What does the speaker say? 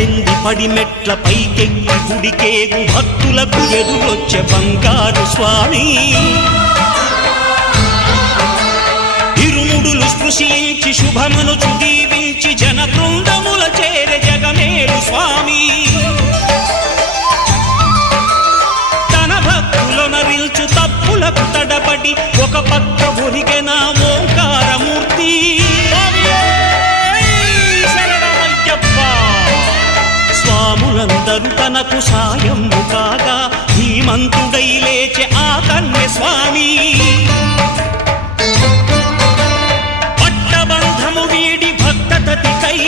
పద్దెంది పడిమెట్ల పైకెక్కి గుడికేగు భక్తులకు ఎదురొచ్చే బంగారు స్వామి ఇరుముడులు స్పృశించి శుభమనుచు దీవించి జన బృందముల చేరే జగమేలు స్వామి తన భక్తులొనరిల్చు తప్పులకు తడబడి ఒక పక్క ఒరిగెన ఓంకారమూర్తి స్వాములందరూ తనకు సాయము కాగా ధీమంతుడై లేచే ఆ కన్య స్వామి పట్టబంధము వీడి భక్తతతికై